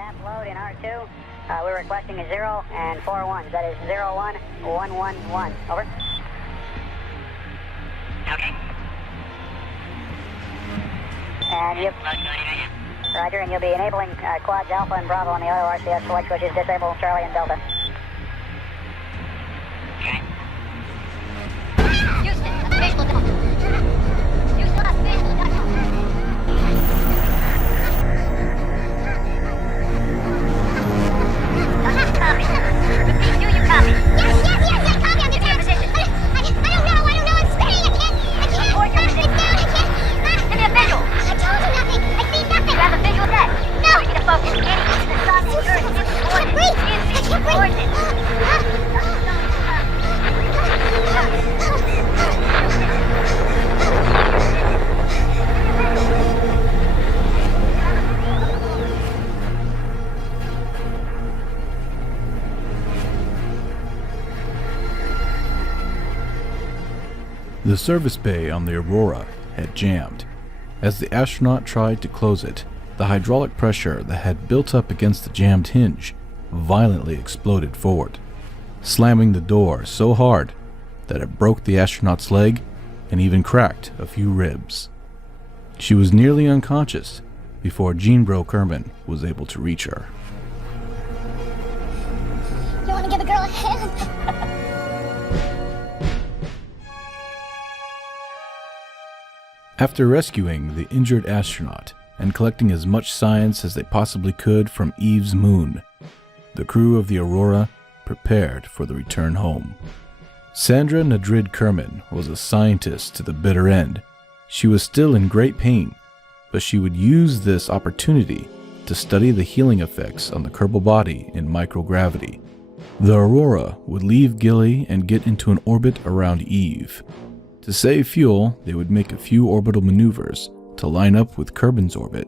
tap load in R2. We're requesting a 0 and 4 1s. That is 0 1 1 1 1. Over. Okay. And you. Roger, and you'll be enabling quads Alpha and Bravo on the auto RCS select switches, disable Charlie and Delta. Okay. Houston, that's visual down. Houston, that's visual down. Copy. Repeat, do you copy? Yes, copy on the town. I don't know, I'm spinning, I can't. Report your position. It's down, I can't. Give me a visual. I told you nothing, I see nothing. You have a visual set. No. I need to focus. Idiot. The sun is yours. Give me coordinates. I can't breathe. Coordinates. The service bay on the Aurora had jammed. As the astronaut tried to close it, the hydraulic pressure that had built up against the jammed hinge violently exploded forward, slamming the door so hard that it broke the astronaut's leg and even cracked a few ribs. She was nearly unconscious before Genebro Kerbin was able to reach her. You want to give a girl a hand? After rescuing the injured astronaut and collecting as much science as they possibly could from Eve's moon, the crew of the Aurora prepared for the return home. Sandra Nadrid Kerbin was a scientist to the bitter end. She was still in great pain, but she would use this opportunity to study the healing effects on the Kerbal body in microgravity. The Aurora would leave Gilly and get into an orbit around Eve. To save fuel, they would make a few orbital maneuvers to line up with Kerbin's orbit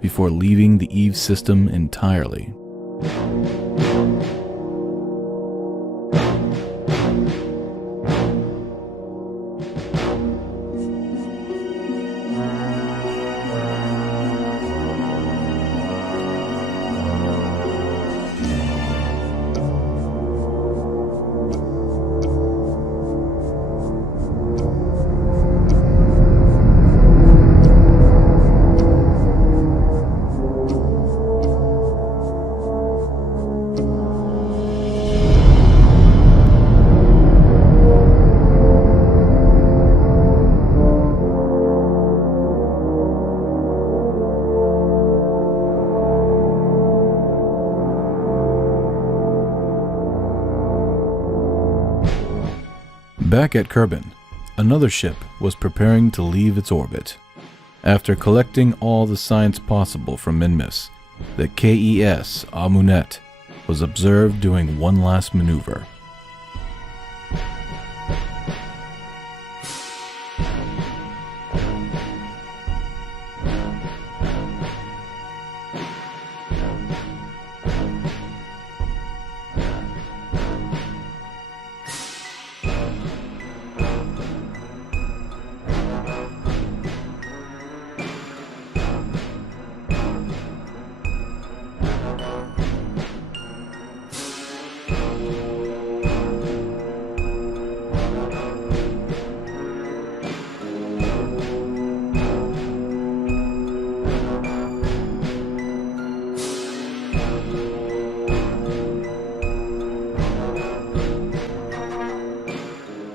before leaving the Eve system entirely. Back at Kerbin, another ship was preparing to leave its orbit. After collecting all the science possible from Minmus, the KES Amunet was observed doing one last maneuver.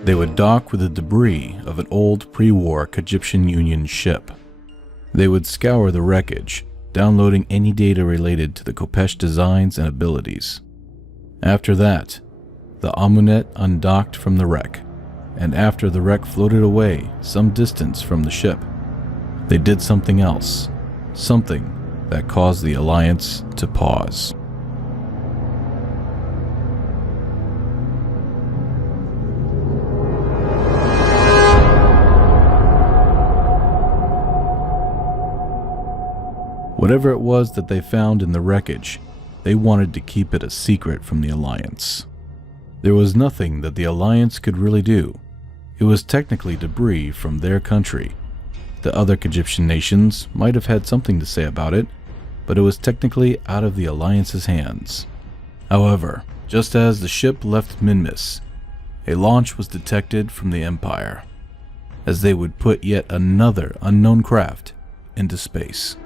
They would dock with the debris of an old pre-war Egyptian Union ship. They would scour the wreckage, downloading any data related to the Kopesh designs and abilities. After that, the Amunet undocked from the wreck, and after the wreck floated away some distance from the ship, they did something else, something that caused the Alliance to pause. Whatever it was that they found in the wreckage, they wanted to keep it a secret from the Alliance. There was nothing that the Alliance could really do. It was technically debris from their country. The other Egyptian nations might have had something to say about it, but it was technically out of the Alliance's hands. However, just as the ship left Minmus, a launch was detected from the Empire, as they would put yet another unknown craft into space.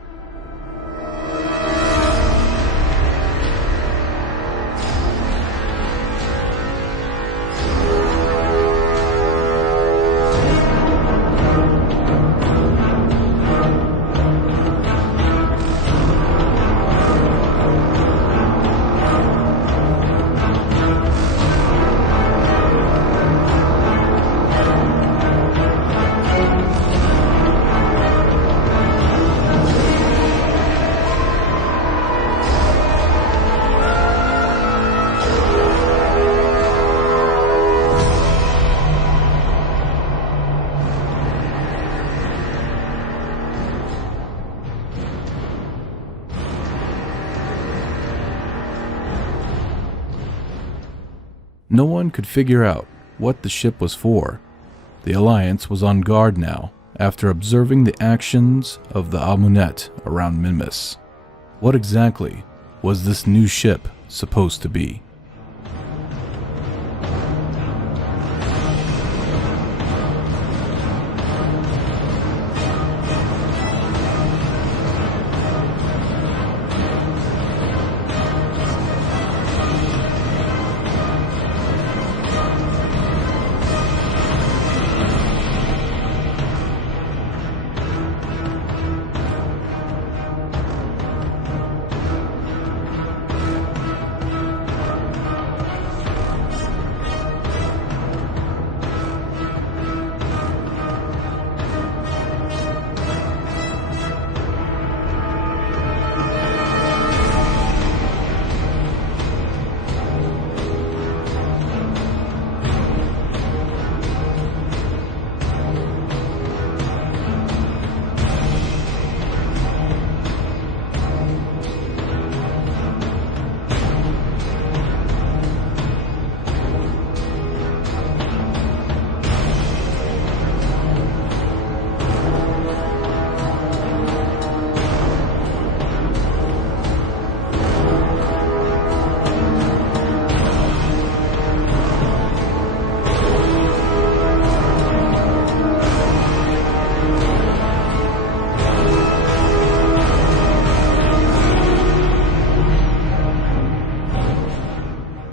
No one could figure out what the ship was for. The Alliance was on guard now, after observing the actions of the Amunet around Minmus. What exactly was this new ship supposed to be?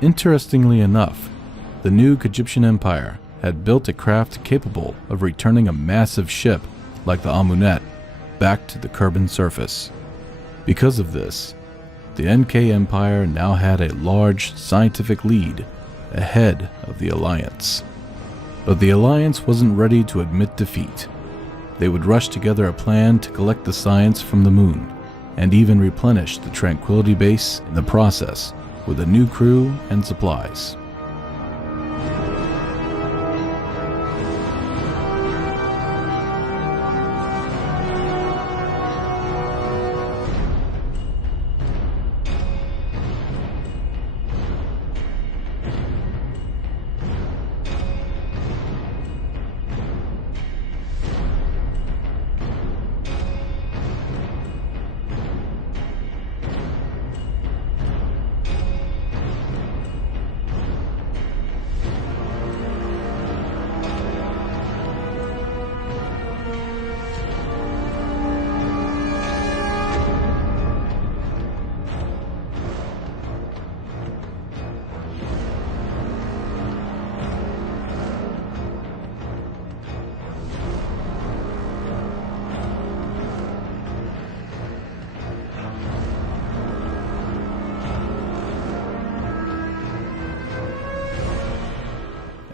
Interestingly enough, the new Egyptian Empire had built a craft capable of returning a massive ship like the Amunet back to the Kerbin surface. Because of this, the NK Empire now had a large scientific lead ahead of the Alliance. But the Alliance wasn't ready to admit defeat. They would rush together a plan to collect the science from the moon, and even replenish the Tranquility base in the process with a new crew and supplies.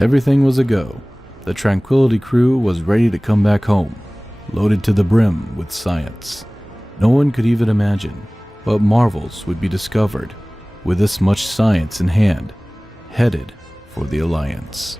Everything was a go. The Tranquility crew was ready to come back home, loaded to the brim with science. No one could even imagine what marvels would be discovered with this much science in hand, headed for the Alliance.